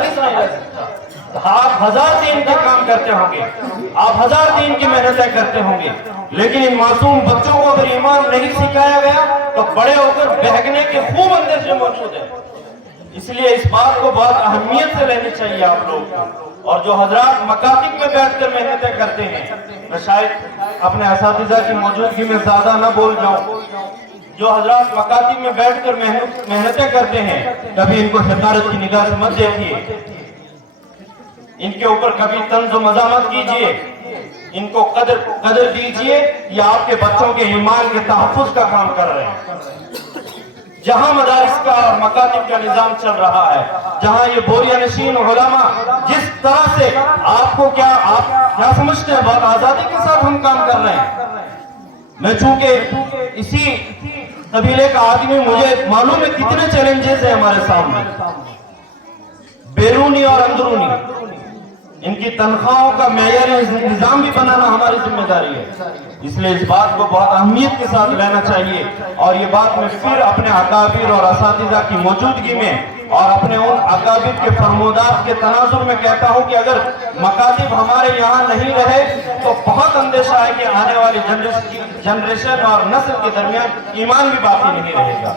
نہیں رہ سکتا۔ آپ 1000 دین کے کام کرتے ہوں گے، آپ 1000 دین کی محنتیں کرتے ہوں گے، لیکن ان معصوم بچوں کو اگر ایمان نہیں سکھایا گیا تو بڑے ہو کر بہکنے کے خوب اندر سے موجود ہے۔ اس لیے اس بات کو بہت اہمیت سے لینی چاہیے آپ لوگ کو۔ اور جو حضرات مکاتب میں بیٹھ کر محنتیں کرتے ہیں، میں شاید اپنے اساتذہ کی موجودگی میں زیادہ نہ بول جاؤں، جو حضرات مکاتب میں بیٹھ کر محنتیں کرتے ہیں، کبھی ان کو حقارت کی نگاہ سے مت دیکھیے، ان کے اوپر کبھی طنز و مذاقت کیجئے، ان کو قدر دیجئے، یہ آپ کے بچوں کے ایمان کے تحفظ کا کام کر رہے ہیں۔ جہاں مدارس کا اور مکاتب کا نظام چل رہا ہے، جہاں یہ بوریہ نشین علماء جس طرح سے آپ کیا سمجھتے ہیں، بہت آزادی کے ساتھ ہم کام کر رہے ہیں۔ میں چونکہ اسی قبیلے کا آدمی، مجھے معلوم ہے کتنے چیلنجز ہیں ہمارے سامنے، بیرونی اور اندرونی۔ ان کی تنخواہوں کا معیاری نظام بھی بنانا ہماری ذمہ داری ہے، اس لیے اس بات کو بہت اہمیت کے ساتھ لینا چاہیے۔ اور یہ بات میں پھر اپنے اکابر اور اساتذہ کی موجودگی میں اور اپنے ان اکابر کے فرمودات کے تناظر میں کہتا ہوں کہ اگر مکاتب ہمارے یہاں نہیں رہے تو بہت اندیشہ ہے کہ آنے والی جنریشن اور نسل کے درمیان ایمان بھی باقی نہیں رہے گا۔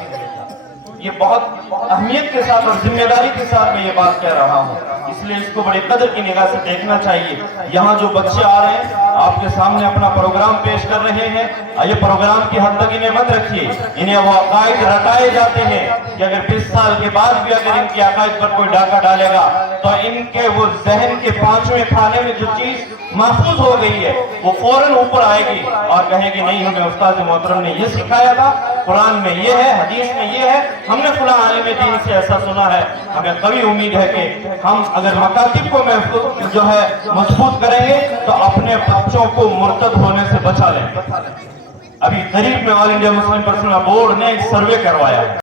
یہ بہت اہمیت کے ساتھ اور ذمہ داری کے ساتھ میں یہ بات کہہ رہا ہوں، اس لیے اس کو بڑی قدر کی نگاہ سے دیکھنا چاہیے۔ یہاں جو بچے آ رہے ہیں، آپ کے سامنے اپنا پروگرام پیش کر رہے ہیں، یہ پروگرام کی حد تک انہیں مت رکھیے، انہیں وہ عقائد رٹائے جاتے ہیں کہ اگر 20 سال کے بعد بھی اگر ان کی عقائد پر کوئی ڈاکہ ڈالے گا تو ان کے وہ ذہن کے 5ویں کھانے میں جو چیز محفوظ ہو گئی ہے وہ فوراً اوپر آئے گی اور کہے گی نہیں، ہمیں استاد محترم نے یہ سکھایا تھا، قرآن میں یہ ہے، حدیث میں یہ ہے، ہم نے فلاں عالم دین سے ایسا سنا ہے۔ ہمیں قوی امید ہے کہ ہم اگر مکاتب کو مضبوط کریں گے تو اپنے بچوں کو مرتد ہونے سے بچا لیں گے۔ ابھی قریب میں آل انڈیا مسلم پرسنل بورڈ نے ایک سروے کروایا ہے۔